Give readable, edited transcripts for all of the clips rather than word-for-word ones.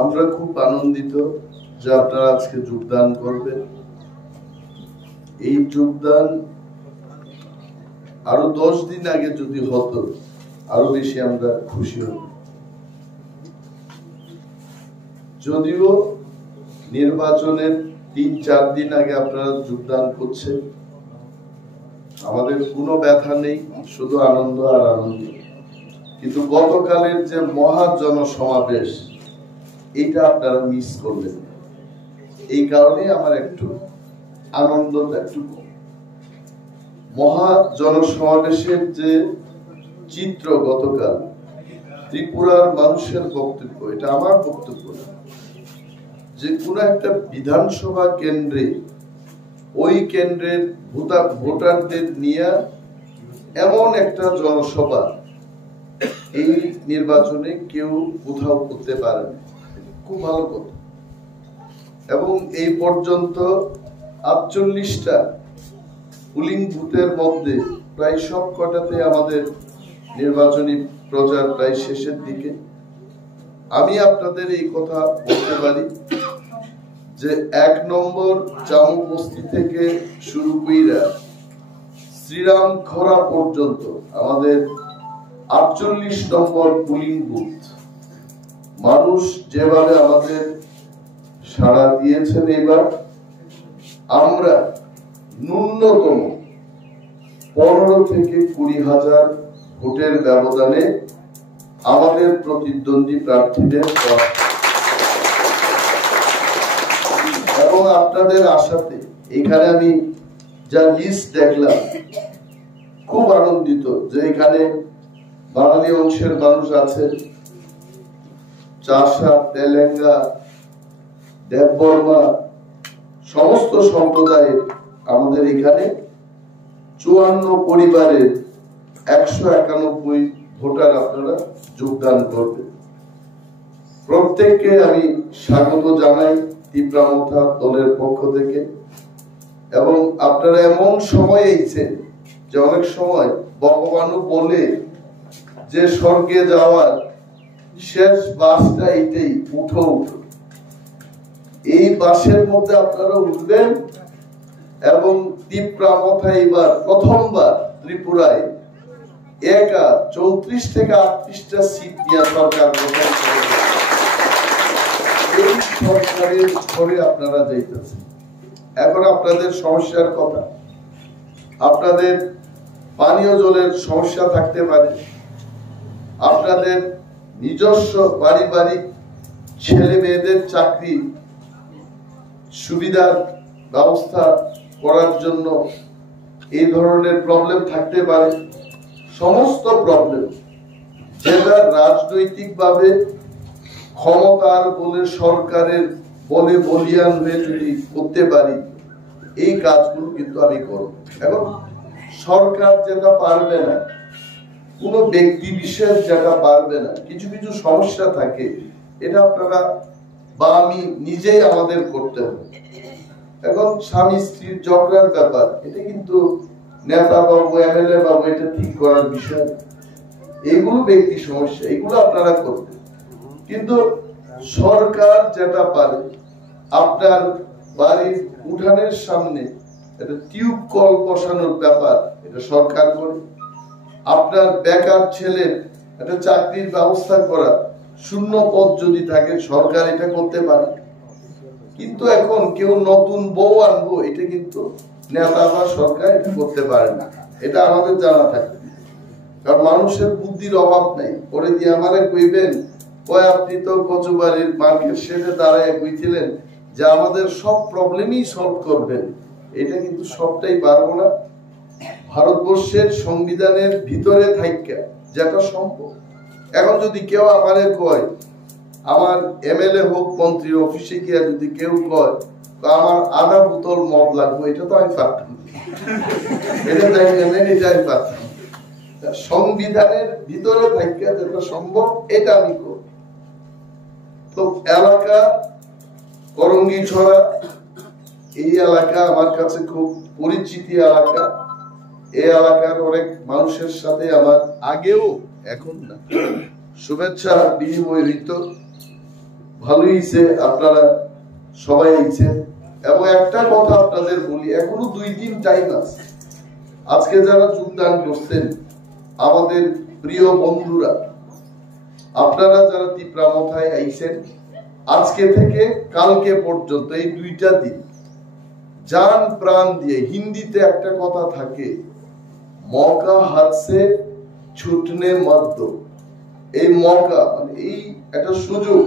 আমরা খুব আনন্দিত যে আপনারা আজকে যোগদান করবেন। এই যোগদান আরো 10 দিন আগে যদি হতো আরো বেশি আমরা খুশি হব। যদিও নির্বাচনের 3-4 দিন আগে আপনারা যোগদান করছেন, আমাদের কোনো ব্যথা নেই, শুধু আনন্দ আর আনন্দ। কিন্তু গতকালের যে মহা জনসমাবেশ, এইটা আপনারা মিস করবেন। এই কারণে আমার একটু আনন্দটা একটু কম। মহা জনসমাবেশের যে চিত্র গতকাল, ত্রিপুরার মানুষের বক্তব্য, এটা আমার বক্তব্য না, যে কোনো একটা বিধানসভা কেন্দ্রে ওই কেন্দ্রের ভোটারদের নিয়ে এমন একটা জনসভা এই নির্বাচনে কেউ কোথাও করতে পারে না। খুব ভালো কথা। এবং এই পর্যন্ত 48টা পুলিং বুথের মধ্যে প্রায় সব কটাতে আমাদের নির্বাচনী প্রচার প্রায় শেষের দিকে। আমি আপনাদের এই কথা বলতে পারি যে 1 নম্বর জামু বস্তি থেকে শুরু কইরা শ্রীরাম খরা পর্যন্ত আমাদের 48 নম্বর পুলিং বুথ মানুষ যেভাবে আমাদের সাড়া দিয়েছেন, এবার আমরা ন্যূনতম 15 থেকে 20,000 ভোটের ব্যবধানে আমাদের প্রতিদ্বন্দ্বী প্রার্থীদের এবং আপনাদের আশাতে এখানে আমি যা লিস্ট দেখলাম, খুব আনন্দিত যে এখানে বাঙালি অংশের মানুষ আছে, চাষা, তেলেঙ্গা, দেববর্মা, সমস্ত সম্প্রদায়ের আমাদের এখানে 54 পরিবারের 191 ভোটার আপনারা যোগদান করবেন। প্রত্যেককে আমি স্বাগত জানাই তীব্রামথা দলের পক্ষ থেকে। এবং আপনারা এমন সময় এইছেন যে অনেক সময় ভগবানও বলে যে স্বর্গে যাওয়ার শেষ বাসটা এইটাই, উঠো উঠো। এই বাসের মধ্যে আপনারা উঠবেন এবং তীব্রামথা এবার প্রথমবার ত্রিপুরায় একা 34 থেকে 38টা সিট নিয়ে সরকার গঠন করে। এই সরকারের পরে আপনারা যাইতেছেন। এখন আপনাদের সমস্যার কথা, আপনাদের পানীয় জলের সমস্যা থাকতে পারে, আপনাদের নিজস্ব পারিবারিক ছেলে মেয়েদের চাকরি সুবিধার ব্যবস্থা করার জন্য এই ধরনের প্রবলেম থাকতে পারে। সমস্ত প্রবলেম যেটা রাজনৈতিকভাবে ক্ষমতার বলে সরকারের বলে বলিয়ান হয়ে যদি করতে পারি, এই কাজগুলো কিন্তু আমি করব। এখন সরকার যেটা পারবে না, কোন ব্যক্তি বিশেষ যেটা পারবে না, কিছু কিছু সমস্যা থাকে, এটা আপনারা বা আমি নিজেই আমাদের করতে হবে। এখন স্বামী স্ত্রীর ঝগড়ার ব্যাপার, এটা কিন্তু নেতা বাবু, এমএলএ বাবু এটা ঠিক করার বিষয়। এইগুলো ব্যক্তি সমস্যা, এগুলো আপনারা করবেন। কিন্তু সরকার যেটা পারে, আপনার বাড়ির উঠানের সামনে একটা টিউব কল বসানোর ব্যাপার, এটা সরকার করে। আপনার বেকার ছেলের একটা চাকরির ব্যবস্থা করা, শূন্য পদ যদি থাকে, সরকার এটা করতে পারে। কিন্তু এখন কেউ নতুন বউ আনবো, এটা কিন্তু নেতা বা সরকার এটা করতে পারে না, এটা আমাদের জানা থাকে। কারণ মানুষের বুদ্ধির অভাব নাই। পরে দিয়ে আমারে কইবেন, কয় আপনি তো কচুবাড়ির মার্কেট শেডে দাঁড়ায় কইছিলেন যে আমাদের সব প্রবলেমই সলভ করবেন। এটা কিন্তু সবটাই পারবো না। ভারতবর্ষের সংবিধানের ভিতরে থাইকা যেটা সম্ভব। এখন যদি কেউ আমারে কয়, আমার এমএলএ হোক, মন্ত্রী অফিসে গিয়া যদি কেউ কয় আমার আধা বোতল মদ লাগবে, এটা তো আমি পারতাম, এটা আমি পারতাম। সংবিধানের ভিতরে থাইকা যেটা সম্ভব, এটা আমি করব। তো এলাকা করঙ্গি ছড়া, এই এলাকা আমার কাছে খুব পরিচিতি এলাকা। এই এলাকার অনেক মানুষের সাথে আমার আগেও, এখন না, শুভেচ্ছা বিনিময় হইত। ভালোই হয়েছে আপনারা সবাই আইছেন। এবং একটা কথা আপনাদের বলি, এখনো 2 দিন টাইম আছে। আজকে যারা যোগদান করছেন আমাদের প্রিয় বন্ধুরা, আপনারা যারা তীব্রামথায় আইছেন, আজকে থেকে কালকে পর্যন্ত এই 2টা দিন জান প্রাণ দিয়ে, হিন্দিতে একটা কথা থাকে, মৌকা হাত সে ছুটনে মত দো। এই মৌকা মানে এই একটা সুযোগ,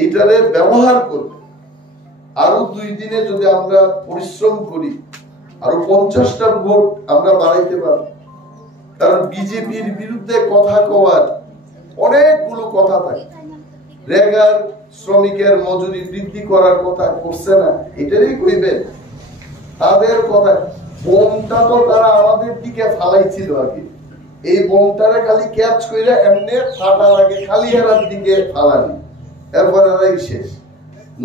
এইটারে ব্যবহার করবে। আরো 2 দিনে যদি আমরা পরিশ্রম করি, আরো 50টা ভোট আমরা বাড়াইতে পারব। কারণ বিজেপির বিরুদ্ধে কথা কওয়ার অনেকগুলো কথা থাকে। রেগার শ্রমিকের মজুরি বৃদ্ধি করার কথা করছে না, এটারই কইবেন। তাদের কথা, বোমটা তো তারা আমাদের দিকে ফালাইছিল আগে, এই বোমটারে খালি ক্যাচ কইরা এমনি ফাটার আগে খালি এরার দিকে ফালানি, এরপর এরাই শেষ।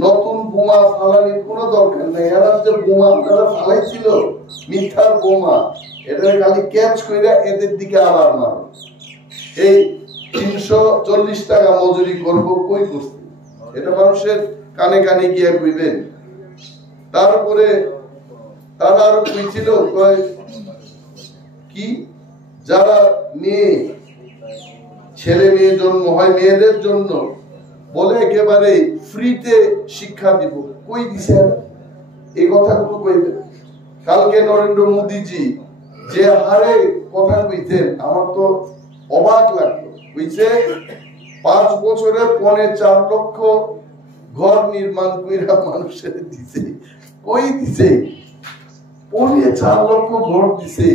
নতুন বোমা ফালানির কোনো দরকার নেই। এরার যে বোমা তারা ফালাইছিল, মিথ্যার বোমা, এটা খালি ক্যাচ কইরা এদের দিকে আবার মারো। এই 340 টাকা মজুরি করবো কই করছে, এটা মানুষের কানে কানে গিয়া কইবেন। তারপরে তারা আরো কইছিল কি, যারা মেয়ে ছেলে মেয়ে জন্ম হয়, মেয়েদের জন্য বলে একেবারে ফ্রিতে শিক্ষা দিব, কই দিছে এই কথাগুলো কইবেন। কালকে নরেন্দ্র মোদীজি যে হারে কথা কইতেন, আমার তো অবাক লাগলো। কইছে 5 বছরে 4.25 লক্ষ ঘর নির্মাণ কইরা মানুষের দিছে। কই দিছে? 4.25 লক্ষ ঘর দিছে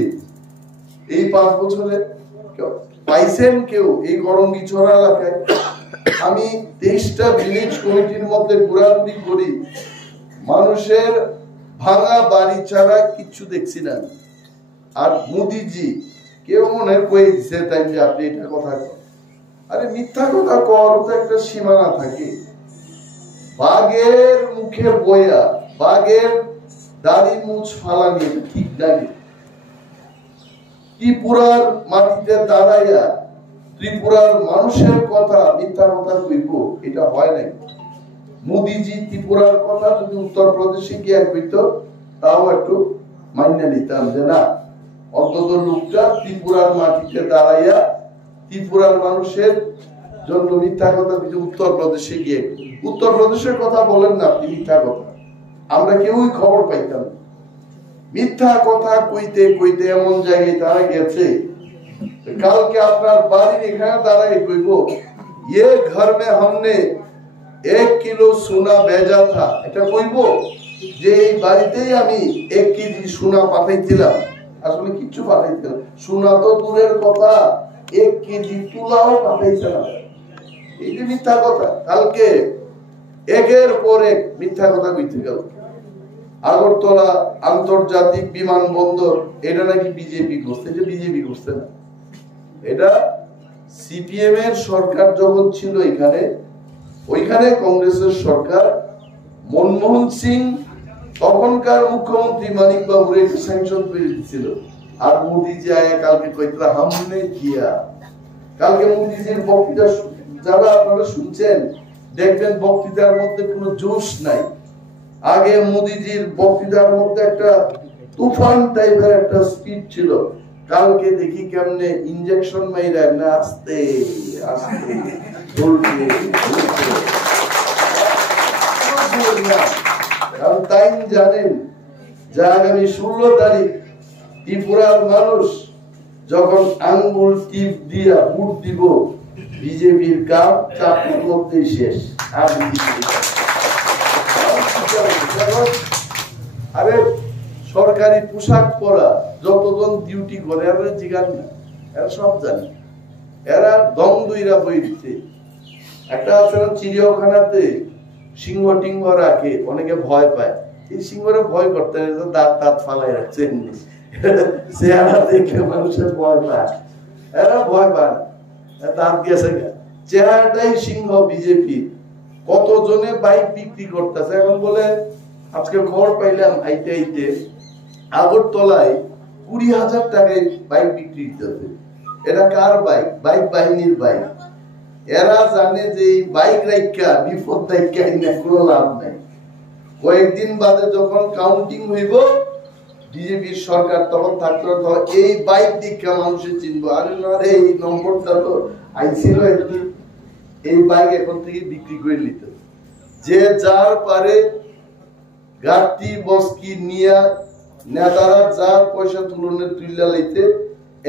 এই 5 বছরে। পাইছেন কেউ এই গরঙ্গিছড়া এলাকায়? আমি 23টা ভিলেজ কমিটির মধ্যে ঘোরাঘুরি করি, মানুষের ভাঙা বাড়ি ছাড়া কিচ্ছু দেখছি না। আর মোদিজি কেউ মনে কয়ে দিছে তাই যে আপনি এটা কথা কর। আরে মিথ্যা কথা কর তো একটা সীমানা থাকে। বাঘের মুখে বয়া, বাঘের দাড়ি মুছ ফালানি ঠিক লাগে। ত্রিপুরার মাটিতে দাঁড়াইয়া ত্রিপুরার মানুষের কথা মিথ্যা কথা কইব, এটা হয় নাই। মোদিজি ত্রিপুরার কথা যদি উত্তরপ্রদেশে গিয়ে কইত, তাও একটু মান্য নিতাম যে না, অন্তত লোকটা ত্রিপুরার মাটিতে দাঁড়াইয়া ত্রিপুরার মানুষের জন্য মিথ্যা কথা উত্তরপ্রদেশে গিয়ে। উত্তরপ্রদেশের কথা বলেন না আপনি, মিথ্যা কথা আমরা কেউই খবর পাইতাম। মিথ্যা কথা কইতে কইতে এমন জায়গায় তারা গেছে, কালকে আপনার বাড়ির এখানে দাঁড়াই কইব, ये घर में हमने 1 किलो सोना भेजा था, এটা কইব যে এই বাড়িতেই আমি 1 কেজি সোনা পাঠাইছিলাম। আসলে কিচ্ছু পাঠাইছিলাম, সোনা তো দূরের কথা, 1 কেজি তুলাও পাঠাইছিলাম। এই যে মিথ্যা কথা, কালকে একের পর এক মিথ্যা কথা কইতে গেল। আগরতলা আন্তর্জাতিক বিমানবন্দর, এটা নাকি বিজেপি করছে, এটা বিজেপি করছে না, এটা সিপিএম এর সরকার যখন ছিল এখানে, ওইখানে কংগ্রেসের সরকার, মনমোহন সিং তখনকার মুখ্যমন্ত্রী মানিক বাবুর একটু স্যাংশন করে দিয়েছিল। আর মোদিজি আয়া কালকে কইতরা হামনে কিয়া। কালকে মোদিজির বক্তৃতা যারা আপনারা শুনছেন, দেখবেন বক্তৃতার মধ্যে কোনো জোশ নাই। আগে মোদিজির বক্তৃতার মধ্যে একটা তুফান টাইপের একটা স্পিড ছিল। কালকে দেখি কেমনে ইনজেকশন মাইরা না আস্তে আস্তে কারণ তাই জানেন যে আগামী 16 তারিখ ত্রিপুরার মানুষ যখন আঙ্গুল টিপ দিয়া ভোট দিব, বিজেপির কাপ চাপের মধ্যেই শেষ। আরে সরকারি পোশাক পরা যতজন ডিউটি করে এরা জিগান না, এরা সব জানে, এরা দম দুইরা বই দিতে। একটা আছে না চিড়িয়াখানাতে সিংহ টিংহ রাখে, অনেকে ভয় পায়, এই সিংহরে ভয় করতে দাঁত দাঁত ফালাই রাখছে, চেহারা দেখে মানুষের ভয় পায়, এরা ভয় পায় দাঁত গেছে, চেহারাটাই সিংহ বিজেপি। কতজনে বাইক বিক্রি করতেছে, এখন বলে আজকে খবর পাইলাম আইতে আইতে আগরতলায় 20,000 টাকায় বাইক বিক্রি করতেছে। এটা কার বাইক? বাইক বাহিনীর বাইক। এরা জানে যে এই বাইক রাইকা বিপদ রাইকা কোনো লাভ নাই। কয়েকদিন বাদে যখন কাউন্টিং হইব বিজেপির সরকার তখন থাকতো, এই বাইক দীক্ষা মানুষের চিনবো, আরে না রে এই নম্বরটা তো আইছিল একদিন, এই বাইক এখন থেকে বিক্রি করে নিতে। যে যার পারে গাড়ি বস্কি নিয়া নেতারা যার পয়সা তুলনের তুইলা লাইতে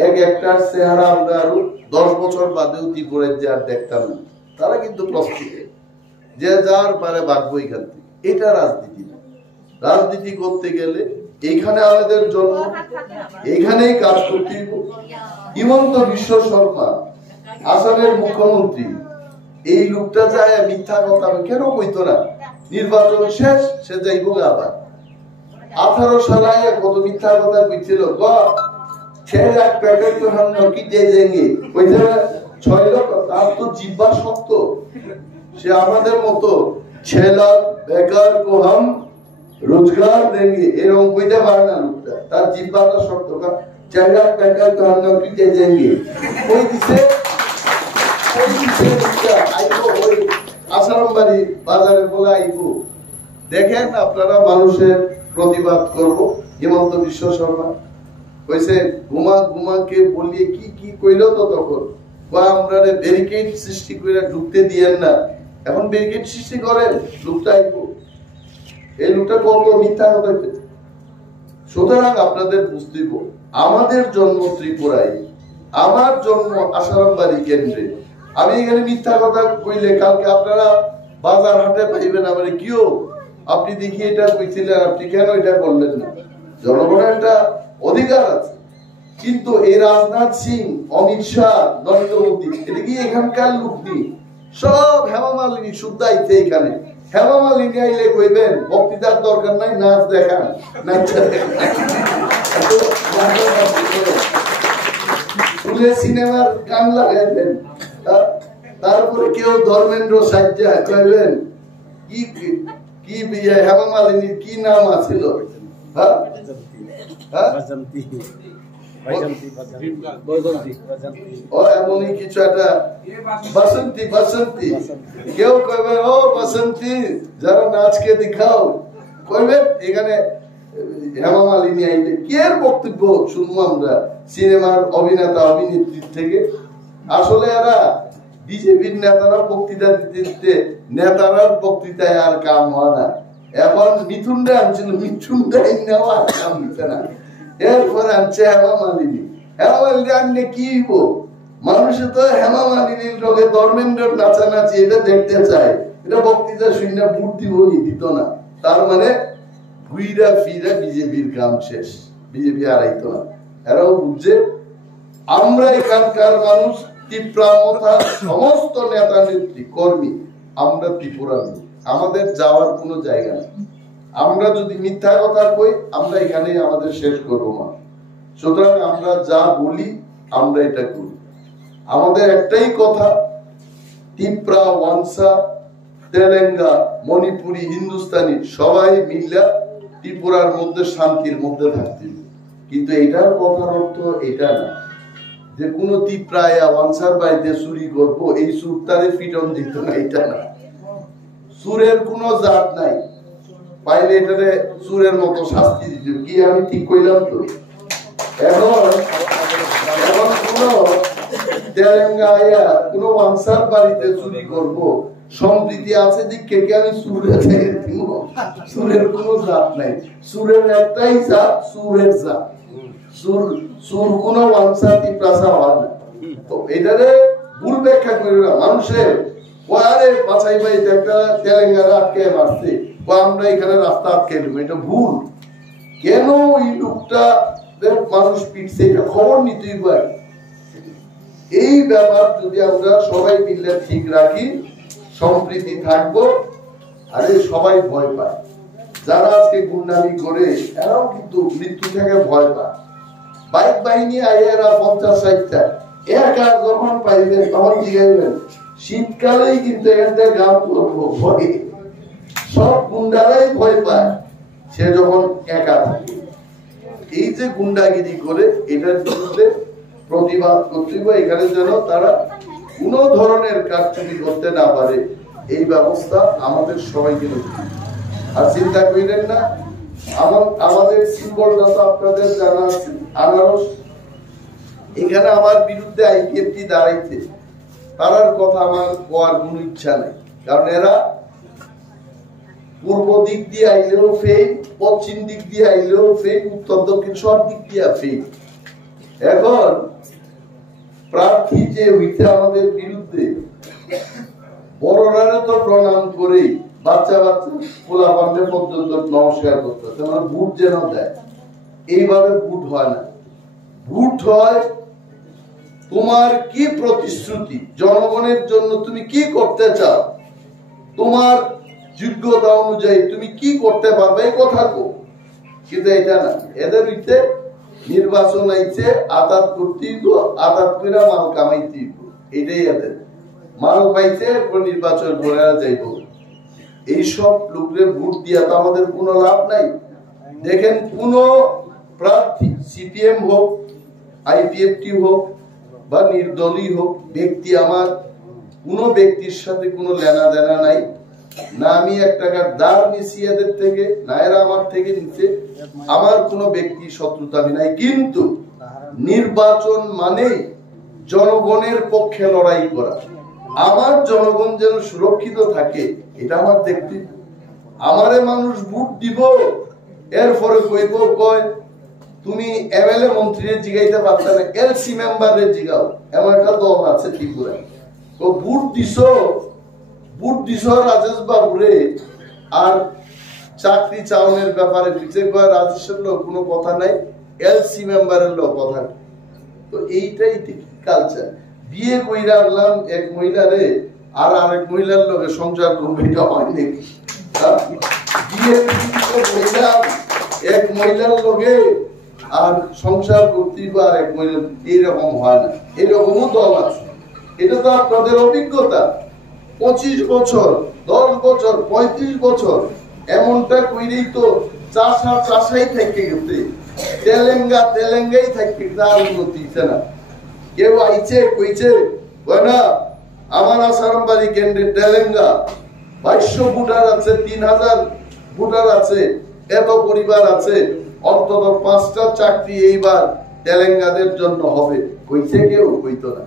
এক একটার চেহারা আমরা আরো 10 বছর বাদেও ত্রিপুরায় যে আর দেখতাম না। তারা কিন্তু প্রস্তুত, যে যার পারে ভাগবো এখান থেকে। এটা রাজনীতি না। রাজনীতি করতে গেলে এখানে আমাদের জন্য এখানেই কাজ করতে হবে। হিমন্ত বিশ্ব শর্মা আসামের মুখ্যমন্ত্রী, এই লোকটা যায় মিথ্যা কথা কেন কইতো না? নির্বাচন শেষ, সে যাইব আবার 18 সালে কত মিথ্যা কথা কইছিল, 6 লাখ প্যাকেট তো हम नौकी दे देंगे, কইতে 6 লাখ, তার তো জিহ্বা শক্ত। সে আমাদের মতো 6 লাখ বেকার को हम रोजगार देंगे এরকম কইতে পারে না লোকটা, তার জিহ্বাটা শক্ত। 6 লাখ প্যাকেট তো हम नौकी दे देंगे কই দিছে, আইবো ওই আসারামবাড়ি বাজারে বলে আইবো। দেখেন আপনারা মানুষের প্রতিবাদ করব। হিমন্ত বিশ্ব শর্মা কইছে ঘুমাকে বলিয়ে কি কি কইলো তো তখন, বা আমরা ব্যারিকেড সৃষ্টি করে ঢুকতে দিয়েন না, এখন ব্যারিকেড সৃষ্টি করেন, লোকটা আইবো। এই লোকটা কত মিথ্যা কথা। সুতরাং আপনাদের বুঝতে হবে, আমাদের জন্ম ত্রিপুরায়, আমার জন্ম আসারামবাড়ি কেন্দ্রে। আমি এখানে মিথ্যা কথা কইলে কালকে আপনারা বাজার হাটে পাইবেন আমার কিও আপনি দেখি এটা কইছিলেন, আপনি কেন এটা করলেন না? জনগণের একটা অধিকার আছে। কিন্তু এই রাজনাথ সিং, অমিত শাহ, নরেন্দ্র মোদী, এটা কি এখানকার লোক নেই? সব হেমা মালিনী শুদ্ধ আইছে এখানে। হেমা মালিনী আইলে কইবেন বক্তৃতার দরকার নাই, নাচ দেখান, সিনেমার গান লাগাইবেন। তারপরে কেউ ধর্মেন্দ্র সাজ্জা কইবেন কি কি হেমা মালিনীর কি নাম আছিল, এমনই কিছু একটা বসন্তী, বসন্তী। কেউ কইবে ও বসন্তী যারা নাচকে দেখাও, কইবেন এখানে হেমা মালিনী আইলে। কি এর বক্তব্য শুনবো আমরা সিনেমার অভিনেতা অভিনেত্রীর থেকে? আসলে এরা বিজেপির নেতারা বক্তৃতা দিতে দিতে নেতারার বক্তৃতায় আর কাম হয় না। এখন মিথুনরা আনছিল, মিথুনরা নেওয়া আর কাম হচ্ছে না। এরপর আনছে হেমা মালিনী। হেমা মালিনী আনলে কি হইব? মানুষে তো হেমা মালিনীর লোকে ধর্মেন্দ্রের নাচানাচি এটা দেখতে চায়। এটা বক্তৃতা শুনে ভোট দিবনি, দিত না। তার মানে ঘুইরা ফিরা বিজেপির কাম শেষ, বিজেপি আর আইতো না। এরাও বুঝছে আমরা এখানকার মানুষ সমস্ত নেতা নেত্রী কর্মী, আমরা ত্রিপুরা নেই, আমাদের যাওয়ার কোনো জায়গা নেই। আমরা যদি মিথ্যা কথা কই, আমরা এখানে আমাদের শেষ করবো না। সুতরাং আমরা যা বলি আমরা এটা করি। আমাদের একটাই কথা, ত্রিপুরা, ওয়ানসা, তেলেঙ্গা, মণিপুরি, হিন্দুস্তানি সবাই মিলে ত্রিপুরার মধ্যে শান্তির মধ্যে থাকতে। কিন্তু এটার কথার অর্থ এটা না যে কোন ত্রিপুরায় ওয়ানসার বাড়িতে চুরি করবো, এই সুরটারে পিটন দিত না, এটা না। সুরের কোন জাত নাই, পাইলে এটারে সুরের মতো শাস্তি দিত। কি আমি ঠিক কইলাম তো? এখন কোন তেলেঙ্গায়া কোন ওয়ানসার বাড়িতে চুরি করবো, সম্প্রীতি আছে দিকে আমি সুরে দিব? সুরের কোন জাত নাই, সুরের একটাই জাত, সুরের জাত। সুর কোন ওয়ানসার ত্রিপ্রাসা হয় না। তো এটারে ভুল ব্যাখ্যা করে না মানুষের। আরে বাছাই বাড়িতে একটা তেলেঙ্গানা আটকে মারছে, আমরা এখানে রাস্তা আটকে দেবো, এটা ভুল। কেন ওই লোকটা মানুষ পিটছে, এটা খবর নিতেই পারে। এই ব্যাপার যদি আমরা সবাই মিলে ঠিক রাখি, সম্প্রীতি থাকবো। আরে সবাই ভয় পায়, যারা আজকে গুন্ডামি করে এরাও কিন্তু মৃত্যু থেকে ভয় পায়। বাইক বাহিনী আইয়ারা 50-60টা একা যখন পাইবেন তখন জিগাইবেন, শীতকালেই কিন্তু এখানটা গান করবো ভয়ে। সব গুন্ডারাই ভয় পায় সে যখন একা থাকে। এই যে গুন্ডাগিরি করে, এটার বিরুদ্ধে প্রতিবাদ করতে হবে। এখানে যেন তারা কোন ধরনের কারচুপি করতে না পারে এই ব্যবস্থা আমাদের সবাইকে নিতে। আর চিন্তা করিলেন না, আমাদের সিম্বলটা তো আপনাদের জানা আছে, আনারস। এখানে আমার বিরুদ্ধে আইপিএফটি দাঁড়াইছে, তার কথা আমার কোয়ার কোন ইচ্ছা নেই, কারণ এরা পূর্ব দিক দিয়ে আইলেও ফেল, পশ্চিম দিক দিয়ে আইলেও ফেল, উত্তর দক্ষিণ সব দিক দিয়ে ফেল। এখন প্রার্থী যে হইতে আমাদের বিরুদ্ধে, বড়রা তো প্রণাম করে বাচ্চা বাচ্চা পোলা পান্ডে পর্যন্ত নমস্কার করতে, মানে ভোট যেন দেয়। এইভাবে ভোট হয় না। ভোট হয় তোমার কি প্রতিশ্রুতি, জনগণের জন্য তুমি কি করতে চাও, তোমার যোগ্যতা অনুযায়ী তুমি কি করতে পারবে এই কথা কো। কিন্তু এটা না, এদের হইতে নির্বাচন আইছে আদাত করতেই তো, আদাত করে মাল কামাইতেই তো, এটাই এদের মাল পাইছে, এরপর নির্বাচন করে যাইব। এইসব লোকদের ভোট দিয়া তো আমাদের কোনো লাভ নাই। দেখেন কোন প্রার্থী, সিপিএম হোক, আইপিএফটি হোক বা নির্দলীয় হোক, ব্যক্তি, আমার কোন ব্যক্তির সাথে কোনো লেনা দেনা নাই, না আমি 1 টাকার দাঁড় নিছি এদের থেকে, না এরা আমার থেকে নিচ্ছে, আমার কোনো ব্যক্তি শত্রুতা নাই। কিন্তু নির্বাচন মানে জনগণের পক্ষে লড়াই করা, আমার জনগণ যেন সুরক্ষিত থাকে, এটা আমার দেখতে। আমারে মানুষ ভোট দিব, এরপরে কইব কয় তুমি এমএলএ মন্ত্রীর জিগাইতে পারতে না, এলসি মেম্বারের জিগাও। এমন একটা দল আছে ত্রিপুরায়, তো ভোট দিছ রাজেশ বাবুরে, আর চাকরি চাওনের ব্যাপারে পিছিয়ে কয় রাজেশের লোক কোনো কথা নাই, এলসি মেম্বারের লোক কথা। তো এইটাই কালচার। বিয়ে কইরা আনলাম এক মহিলারে, আর আরেক মহিলার লোকে সংসার করবো, এটা হয় নাকি? বিয়ে কইলাম এক মহিলার লোকে, আর সংসার করতে আর এক মহিলা, এইরকম হয় না। এরকমও দল আছে। এটা তো আপনাদের অভিজ্ঞতা। 25 বছর, 10 বছর, 35 বছর এমনটা কইরেই তো চাষাই থেকে গেছে, তেলেঙ্গাই থেকে, তার উন্নতি হচ্ছে না। কেউ আইছে কইছে না আমার আসারামবাড়ি কেন্দ্রে তেলেঙ্গা 2200 ভোটার আছে, 3000 ভোটার আছে, এত পরিবার আছে, অন্তত 5টা চাকরি এইবার তেলেঙ্গাদের জন্য হবে, কইছে কেউ? কইতো না।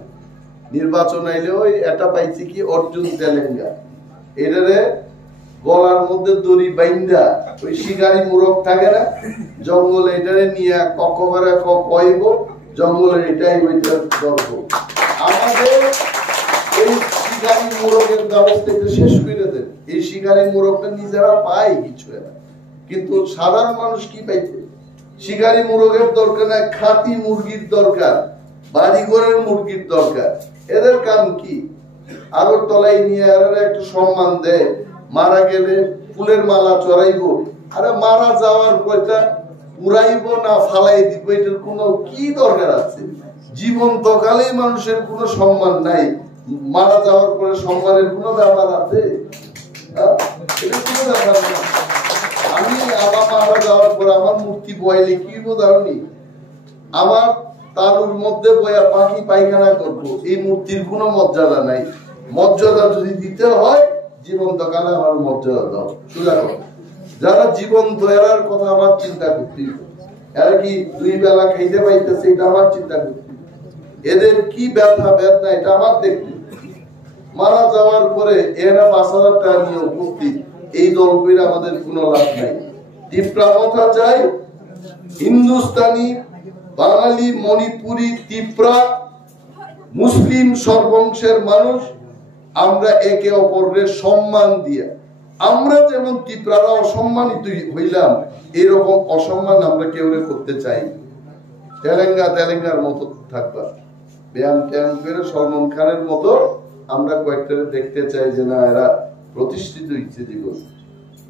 নির্বাচন আইলে ওই এটা পাইছে কি অর্জুন তেলেঙ্গা, এটারে গলার মধ্যে দড়ি বাইন্দা, ওই শিকারি মুরগ থাকে না জঙ্গলে, এটারে নিয়ে ককবারে কইব জঙ্গলের, এটাই ওইটার গর্ব। আমাদের এই শিকারি মুরগের ব্যবস্থা একটু শেষ করে দেন। এই শিকারি মুরগটা নিজেরা পায় কিছু না, কিন্তু সাধারণ মানুষ কি পাইছে? শিকারি মুরগের দরকার না, খাঁটি মুরগির দরকার, বাড়িঘরের মুরগির দরকার। এদের কাম কি? আগরতলায় নিয়ে একটু সম্মান দেয়, মারা গেলে ফুলের মালা চড়াইবো, আরে মারা যাওয়ার পয়টা উড়াইবো না ফালাই দিব, এটার কোনো কি দরকার আছে? জীবন্ত কালেই মানুষের কোনো সম্মান নাই, মারা যাওয়ার পরে সম্মানের কোনো ব্যাপার আছে? এটা কোনো ব্যাপার না। আমি আমার মারা যাওয়ার পরে আমার মূর্তি বয়ালে কি বোধারণী, আমার তারুর মধ্যে বয়া পাখি পায়খানা করবো, এই মূর্তির কোনো মর্যাদা নাই। মর্যাদা যদি দিতে হয় জীবন্ত কালে আমার মর্যাদা দাও, সোজা কথা। যারা জীবন্ত এরার কথা আমার চিন্তা করতে, এরা কি 2 বেলা খাইতে পাইতেছে, এটা আমার চিন্তা করতে। এদের কি ব্যথা বেদনা এটা আমার দেখতে। মারা যাওয়ার পরে এরা 5,000 টাকা নিয়ে উপস্থিত, এই দল করে আমাদের কোনো লাভ নাই। তীব্রামতা চাই, হিন্দুস্তানি, বাঙালি, মণিপুরি, ত্রিপুরা, মুসলিম সর্বংশের মানুষ, আমরা একে অপরের সম্মান দিয়ে, আমরা যেমন ত্রিপুরারা অসম্মানিত হইলাম, এরকম অসম্মান আমরা কেউ করতে চাই। তেলেঙ্গার মতো থাকবা, ব্যায়াম ট্যায়াম করে সলমন খানের মতো আমরা কয়েকটা দেখতে চাই যে না এরা প্রতিষ্ঠিত হচ্ছে জীবন।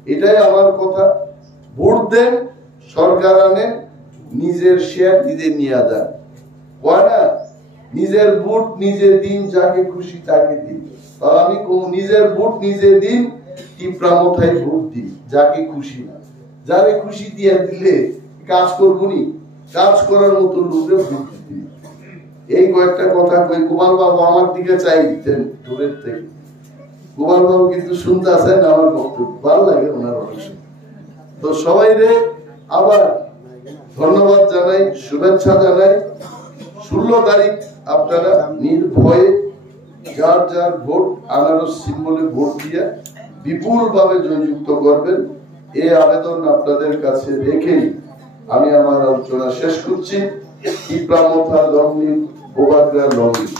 এটাই আমার কথা। ভোট দেন, সরকার আনেন, নিজের শেয়ার নিজে নিয়ে যান। না নিজের ভোট নিজে দিন, যাকে খুশি তাকে দিন। আমি নিজের ভোট নিজে দিন, তীব্রামথায় ভোট দিন, যাকে খুশি না। যারে খুশি দিয়ে দিলে কাজ করবো নি, কাজ করার মতো লোকের ভোট দিন। এই কয়েকটা কথা কই। গোপাল বাবু আমার দিকে চাইতেন দূরের থেকে। গোপাল বাবু কিন্তু শুনতে আসেন আমার বক্তব্য, ভালো লাগে ওনার অনেক। তো সবাই রে আবার ধন্যবাদ জানাই, শুভেচ্ছা জানাই। 16 তারিখ আপনারা নির্ভয়ে যার যার ভোট আনারস সিম্বলে ভোট দিয়ে বিপুল ভাবে জয়যুক্ত করবেন। এই আবেদন আপনাদের কাছে রেখেই আমি আমার আলোচনা শেষ করছি। ইপ্রামথা লগ্নি ওবাগ্রা লগ্নি।